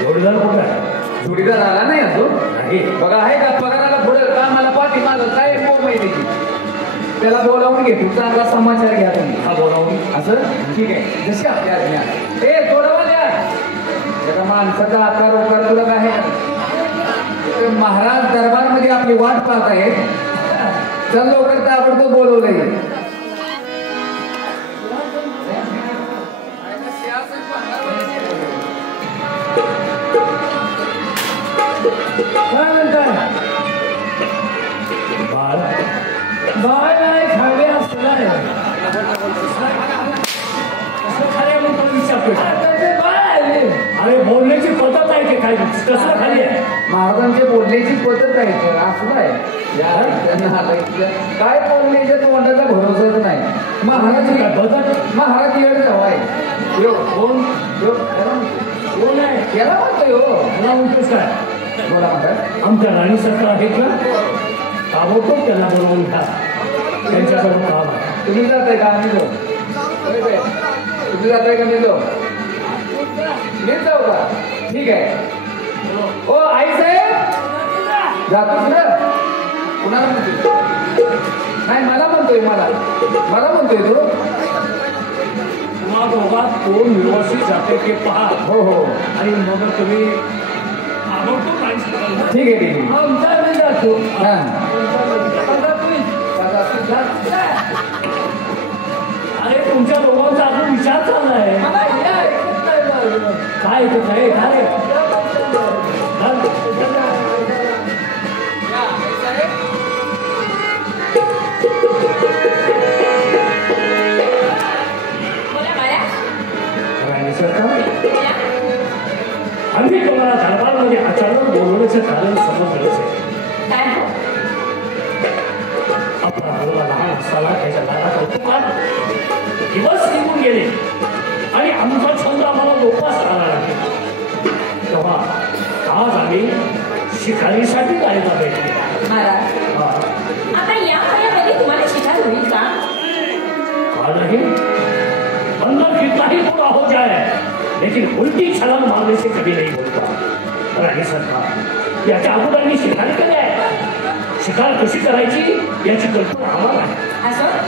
जोडीदार कुठं आहे? जोडीदार आला नाही अजून. नाही. बघा आहे का पगाराला पुढे कामाला पाठी माझं काय 9 महिन्याची. त्याला बोलावून घे तू चांगला समाचार घ्या तुम्ही. हा बोलावून असं ठीक आहे. जशी आपल्या आज्ञा. ए थोडं द्या त्याला माणसाचा आकार ओकार तुला काय आहे. महाराज दरबार मध्ये आपली वाट पाहत आहेत. चल लवकर ताबडतोब बोलवलंय. बाळ नाही खावे असला अरे बोलण्याची पद्धत आहे की काय कसं खाली आहे. महाराजांची बोलण्याची पद्धत आहे असं आहे. काय बोलण्याच्या तोंडाचा भरोसाच नाही. महाराज काय बदल महाराज येड हवाय. कोण कोण आहे त्याला म्हणतोय हो. मला म्हणतोस काय बोला म्हणतात. आमच्या राणीसारखं आहे का ताबडतोब त्यांना बोलवून घ्या. त्यांच्याकडून काम आहे. तुम्ही जाताय का आम्ही जाऊ. तुम्ही जाताय का मी जाऊ. मीच जाऊ का ठीक आहे. ओ आई साहेब जातोस ना. कुणाला म्हणतोय. नाही मला म्हणतोय. मला म्हणतोय तो. तुम्हा दोघात कोण व्यवस्थित जाते ते पहा. हो हो आणि मग तुम्ही ठीक आहे ठीक आहे. आमचा मी जातो. अरे तुमच्या दोघांचा अजून विचार चालला आहे. काय ऐकत आहे काय आम्ही तुम्हाला दरबारमध्ये अचानक बोलवण्याचं कारण समजलंच आहे. आपला मुलगा लहान असताना त्याच्या दादा कौतुकात दिवस निघून गेले आणि आमचा छंद आम्हाला जोपासता आला नाही. तेव्हा आज आम्ही शिकारीसाठी जायला भेटले. आता या वयामध्ये तुम्हाला शिकार होईल का नहीं बंदर कितना ही बुरा हो जाए लेकिन उल्टी छलांग मारने से कभी नहीं होता. राणी सरकार याच्या अगोदर मी शिकार केले. शिकार कशी करायची याची कल्पना आम्हाला आहे.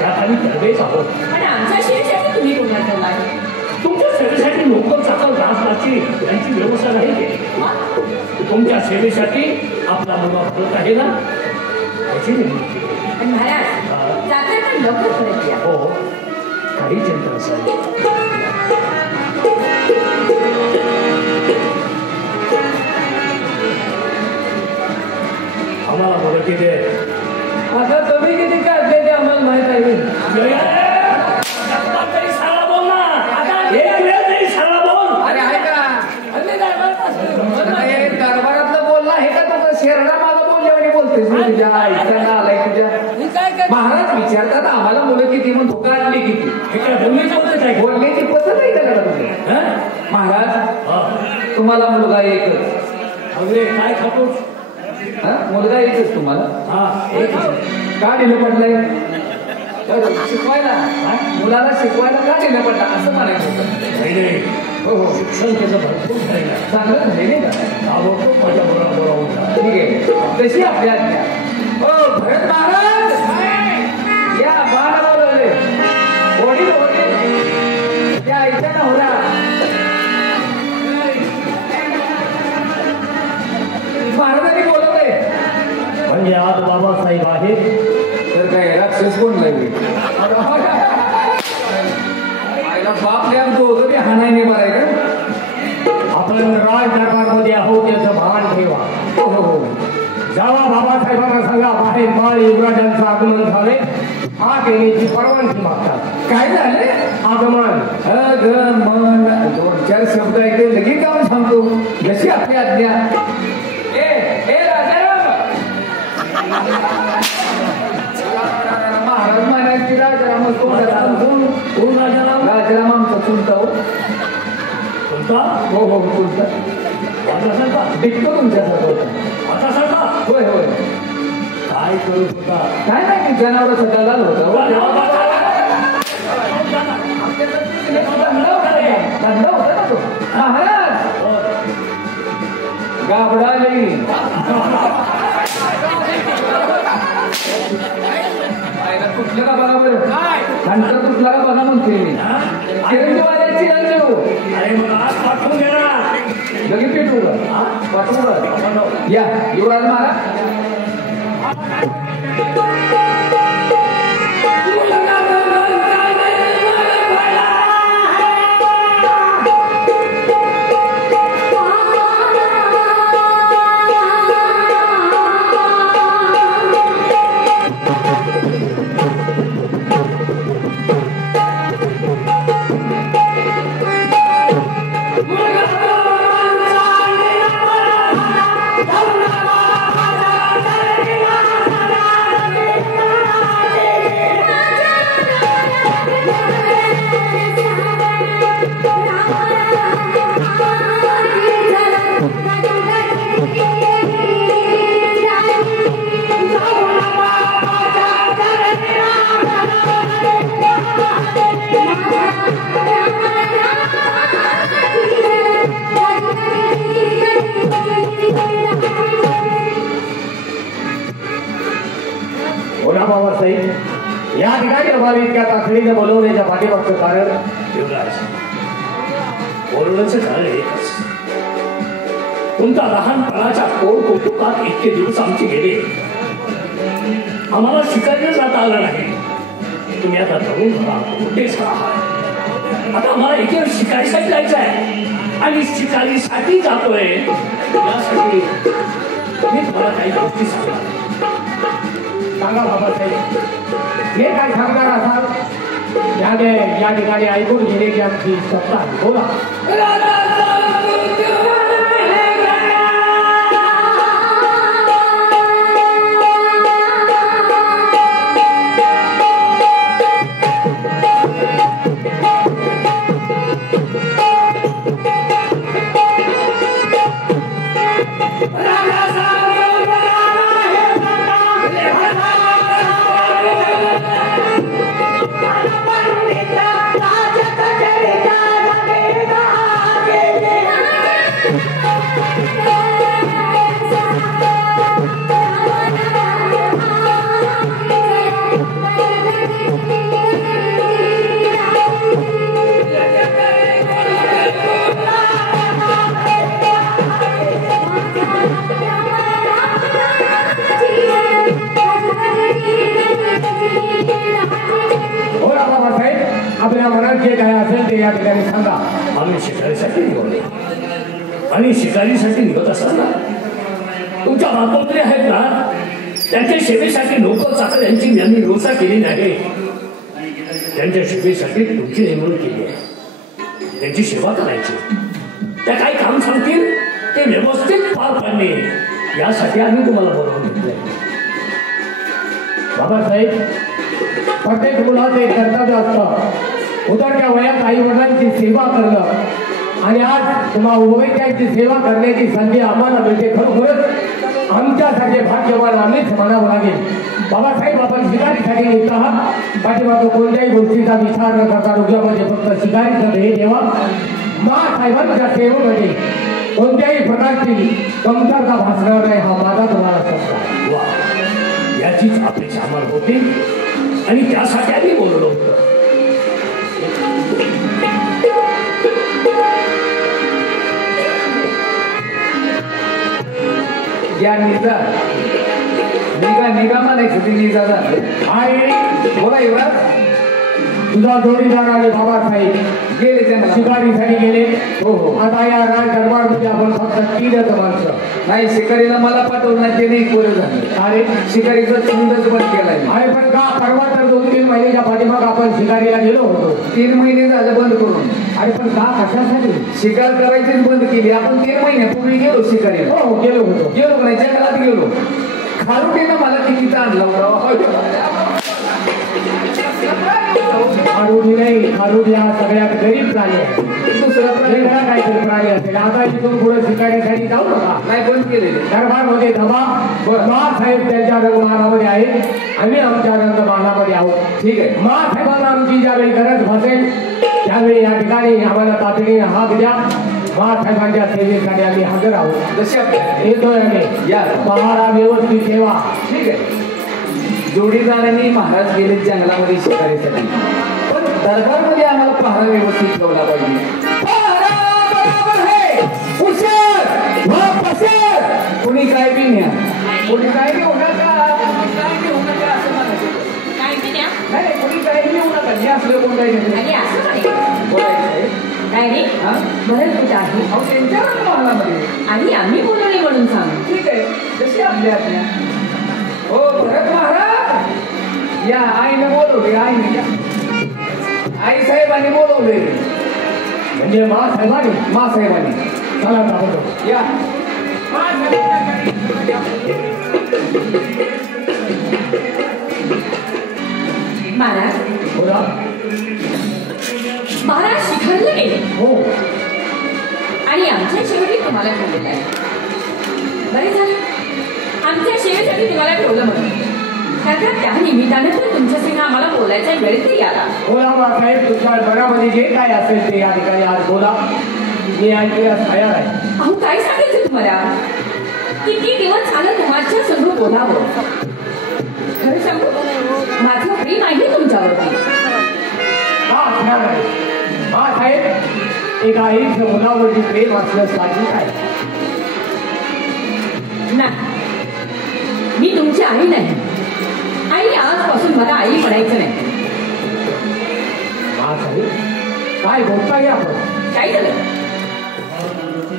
त्यात आम्ही तरबेज आहोत. पण आमच्या शेतीसाठी तुम्ही कोणाला ठेवला आहे. तुमच्या सेवेसाठी नोकर चाकर राजमाची यांची व्यवस्था नाही केली. तुमच्या सेवेसाठी आपला मुलगा फरक आहे ना याची निर्मिती. पण महाराज जाताना लवकर परत या. हो काही चिंता नसेल. आम्हाला मदती दे. आता तुम्ही किती काढले ते आम्हाला माहित आहे. तरी सारा बोल ना. एक वेळ तरी सारा बोल. अरे आहे का दरबारातलं बोलला आहे का तुझं शेरडा माझं बोलल्यावर बोलतेस तुझ्या आईचा आलाय तुझ्या. महाराज विचारतात आम्हाला मुलं किती म्हणतो काढली किती. बोलण्याची पद्धत आहे का तुझी. महाराज तुम्हाला मुलगा एकच. अरे काय खातोस. मुलगा एकच तुम्हाला. हा एक का दिलं पडलंय शिकवायला. मुलाला शिकवायला का दिलं पडलं असं म्हणायचं होतं. हो हो शिक्षण त्याचं भरपूर झालेलं चांगलं झाले नाही का. ताबडतोब माझ्या बरोबर होता. ठीक आहे तशी आपल्या आज्ञा. हो भरत महाराज या बाळ बोलवले. वडील वडील त्या आईच्या नवरा महाराजांनी बोलवले. म्हणजे आज बाबासाहेब आहेत तर काय राक्षस कोण लागले. आईला बाप या दोघं हाणायने बराय का. आपण राज दरबारमध्ये आहोत याचं भान ठेवा. हो हो हो जावा बाबासाहेबांना सांगा बाहेर बाळ युवराजांचं आगमन झाले. आग येण्याची परवानगी मागतात. काय झाले आगमन अगमन 2-4 शब्द ऐकले लगेच जाऊन सांगतो. जशी आपली आज्ञा. ए ए राजाराम महाराज म्हणायची राजाराम कोण राजाराम. राजाराम आमचा चुलता हो. तुमचा हो हो चुलता. माझा सांगा दिसतो तुमच्यासारखं होता. माझा सांगा होय होय काय करत होता. काय नाही जनावराचा दलाल होता. धंदा होता ना तो. महाराज घाबराली कुठलं का बरोबर त्यांचा कुठला का बघा म्हणते चिरंजीव चिरंजीव अरे मग आज पाठवून घे ना. लगेच पेटू का पाठवू का या युवराज महाराज या ठिकाणी आम्हाला इतक्या तातडीने बोलवण्याच्या पाठीमागचं कारण युवराज बोलवण्याचं कारण एकच. तुमच्या लहानपणाच्या कोण कौतुकात इतके दिवस आमचे गेले. आम्हाला शिकायला जाता आलं नाही. तुम्ही आता तरुण मोठेच आहात. आता आम्हाला इथे शिकायसाठी जायचं आहे आणि शिकारीसाठी जातोय. यासाठी मी तुम्हाला काही गोष्टी सांगणार. सांगा बाबासाहेब हे काय सांगणार असाल त्याने या ठिकाणी ऐकून घेण्याची आमची सत्ता आहे. बोला. आपल्या मनात जे काय असेल ते या ठिकाणी सांगा. आम्ही शिकारीसाठी निघालो आणि शिकारीसाठी निघत असताना तुमच्या बापमंत्री आहेत ना त्यांच्या सेवेसाठी नोकर चाकर यांची आम्ही व्यवस्था केली नाही. त्यांच्या सेवेसाठी तुमची नेमणूक केली आहे. त्यांची सेवा करायची. त्या काही काम सांगतील ते व्यवस्थित पार पाडणे यासाठी आम्ही तुम्हाला बोलावून घेतलंय. बाबासाहेब प्रत्येक मुलाचं एक कर्तव्य असतं. उतरत्या वयात आई वडिलांची सेवा करणं आणि आज तुम्हा उभयतांची सेवा करण्याची संधी आम्हाला मिळते. खरोखरच आमच्यासारखे भाग्यवान आम्हीच म्हणावं लागेल. बाबासाहेब आपण शिकारीसाठी येत आहात. पाठीमागं कोणत्याही गोष्टीचा विचार न करता डोक्यामध्ये फक्त शिकारीचं ध्येय ठेवा. साहेबांच्या सेवेमध्ये कोणत्याही प्रकारची कमतरता भासणार नाही हा माझा तुम्हाला सत्ता आहे. वा याचीच अपेक्षा आम्हाला होती आणि त्यासाठी आम्ही बोललो होतो. या निजा निगा निगा म्हणायचं ती निजा आणि बोला युवराज तुझा जोडीदार आणि बाबासाहेब गेले त्यांना शिकारीसाठी गेले. हो हो आता या राज दरबारमध्ये आपण फक्त 3च माणसं. नाही शिकारीला मला पाठवलं नाही ते नाही कोरं झालं. अरे शिकारीचा छंदच बंद केलाय. अरे पण का परवा तर 2-3 महिन्याच्या पाठीमाग आपण शिकारीला गेलो होतो. 3 महिने झालं बंद करून. अरे पण का कशासाठी शिकार करायचीच बंद केली. आपण 3 महिन्यापूर्वी गेलो शिकारीला. हो गेलो होतो. गेलो नाही जंगलात गेलो. खारुटीनं मला तिकीट आणलं खारुडी नाही. खारुडी हा सगळ्यात गरीब प्राणी आहे. दुसरा वेगळा काहीतरी प्राणी असेल. आता इथून पुढे शिकारीसाठी जाऊ नका. नाही बंद केलेले. दरबारमध्ये धबा साहेब त्यांच्या रंगमानामध्ये आहेत. आम्ही आमच्या रंगमानामध्ये आहोत. ठीक आहे. साहेबांना आमची ज्यावेळी गरज भासेल त्यावेळी या ठिकाणी आम्हाला तातडीने हाक द्या. महासाहेबांच्या सेवेसाठी आम्ही हजर आहोत. जशी आपल्या येतोय आम्ही. या पहारा व्यवस्थित ठेवा. ठीक आहे. जोडीदारांनी महाराज गेले जंगलामध्ये शिकारीसाठी, पण दरबारमध्ये आम्हाला पहारा व्यवस्थित ठेवला पाहिजे. पहारा बरोबर है. हुशार पसर. कोणी काय बी न्या, कोणी काय घेऊ नका, काय घेऊ नका असं म्हणायचं. काय ते द्या नाही, कोणी काय घेऊ नका. मी असलं कोण काय घेऊ आणि असं म्हणे बोलायचं. काय रे हा भरत कुठं आहे अहो त्यांच्यावर महालामध्ये. आणि आम्ही बोलवले म्हणून सांग. ठीक आहे, जशी आपल्या आज्ञा. हो भरत महाराज या. आईने बोलवले, आईने या. आई साहेबांनी बोलवले. म्हणजे महासाहेबांनी. मासाहेबांनी चला जाऊ. या. महाराज बोला. महाराज शिखरले गेले हो. आणि आमच्या शेवटी तुम्हाला ठेवलेलं आहे. बरे झालं आमच्या शेवेसाठी तुम्हाला ठेवलं म्हणून. कारण त्या निमित्तानं तर तुमच्या संग आम्हाला बोलायचा वेळ तरी आला. बोला बाळासाहेब, तुमच्या मनामध्ये जे काय असेल ते या ठिकाणी आज बोला. मी ऐकण्यास तयार आहे. अहो काय सांगायचं तुम्हाला. किती दिवस झालं तुमच्या संग बोलावं. खरं सांगू माझं प्रेम आहे तुमच्यावरती. का असणार आहे बाळासाहेब? एका आईचं मुलावरती प्रेम असलं साहजिक आहे. नाही मी तुमची आई नाही. आई आजपासून मला आई म्हणायचं नाही. बाळासाहेब काय बोलताय आपण? काय झालं.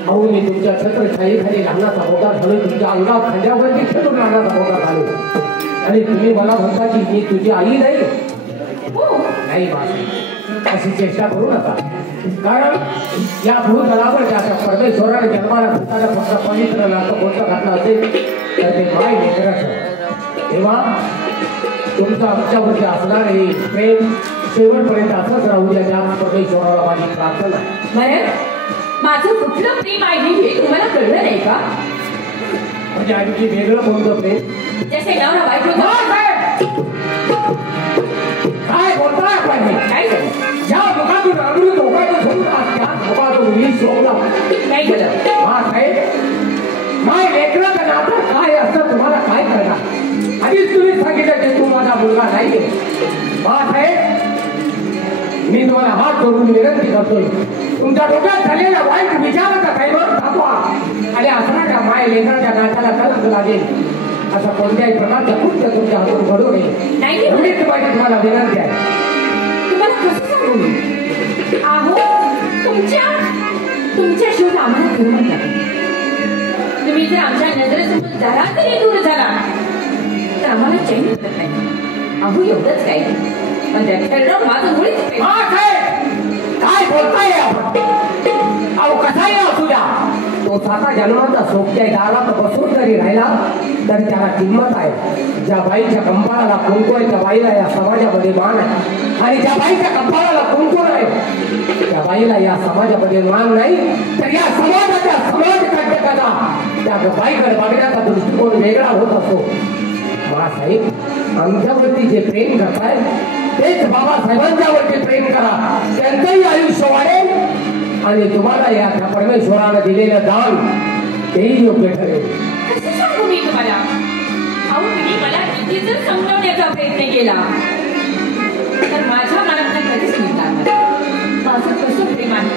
अहो मी तुमच्या छत्रछाईखाली लहानाचा मोठा झालो. तुमच्या अंगात खांद्यावरती खेळून लहानाचा मोठा झालो. आणि तुम्ही मला म्हणता की मी तुझी आई नाही. हो नाही बाळासाहेब, अशी चेष्टा करू नका. कारण या भूतलावर ज्याच्या परमेश्वराने जन्माला भूताला फक्त पवित्र नातं कोणतं घातलं असेल तर ते माय लेकराचं. तेव्हा तुमचं आमच्यावरती असणार हे प्रेम शेवटपर्यंत असंच राहू द्या. त्या परमेश्वराला माझी प्रार्थना आहे. बरं माझं कुठलं प्रेम आहे हे तुम्हाला कळलं नाही का. म्हणजे आणखी वेगळं कोणतं प्रेम? जसे नवरा बायको. काय बोलताय आपण हे? काय झालं. ज्या मुखातून अगदी लोकांचं सोडतात त्या मुखातून मी सोडला. काय झालं. हा साहेब, माय लेकराचं नातं काय असतं तुम्हाला काय करणार? आधीच तुम्ही सांगितलं की तू माझा मुलगा नाहीये. हा साहेब, मी तुम्हाला हात जोडून विनंती करतोय. तुमच्या डोक्यात झालेल्या वाईट विचाराचा कैवर थांबवा आणि असणाऱ्या माय लेकराच्या नात्याला कलंक लागेल असं कोणत्याही प्रकारचं कृत्य तुमच्या हातून घडू नये. नाही एवढीच माझी तुम्हाला विनंती आहे. तुम्हाला कसं सांगू मी. आहो तुमच्या शोध आम्हाला करमत नाही. तुम्ही जर आमच्या नजरेसमोर जरा तरी दूर झाला तर आम्हाला चैन पडत नाही. अहो एवढंच काय पण त्याच्याकडं माझं मुळीच प्रेम. हा साहेब, काय बोलताय आपण? अहो कसाही असू द्या, तो साता जन्माचा सोबत्या दारात बसून जरी राहिला तर त्याला किंमत आहे. ज्या बाईच्या कंपाळाला कुंकू आहे त्या बाईला या समाजामध्ये मान आहे. आणि ज्या बाईच्या कंपाळाला कुंकू आहे त्या बाईला या समाजामध्ये मान नाही. तर या समाजाच्या समाज काढण्याचा त्या बाईकडे बघण्याचा दृष्टिकोन वेगळा होत असतो. बाळासाहेब आमच्यावरती जे प्रेम करताय तेच बाबासाहेबांच्यावरती प्रेम करा. त्यांचंही आयुष्य वाढेल आणि तुम्हाला या परमेश्वरानं दिलेलं दान तेही योग्य ठरेल. कसं सांगू मी तुम्हाला. अहो तुम्ही मला किती जर समजवण्याचा प्रयत्न केला तर माझ्या मनात कधीच निघणार नाही. माझं कसं प्रेम आहे,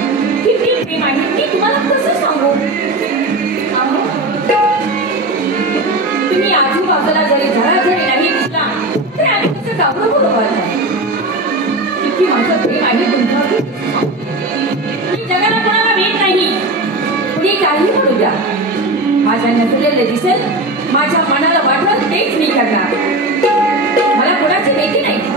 किती प्रेम आहे ते तुम्हाला कसं सांगू. तुम्ही आजूबाजूला जरी जरा जरी नाही दिसला तरी आम्ही कसं गावलं बरोबर नाही. किती माझं प्रेम आहे तुमच्यावर मी जगाला कोणाला भेट नाही. कुणी काही म्हणू द्या, माझ्या नजरेला दिसेल, माझ्या मनाला वाटलं तेच मी करणार. मला कोणाची भीती नाही.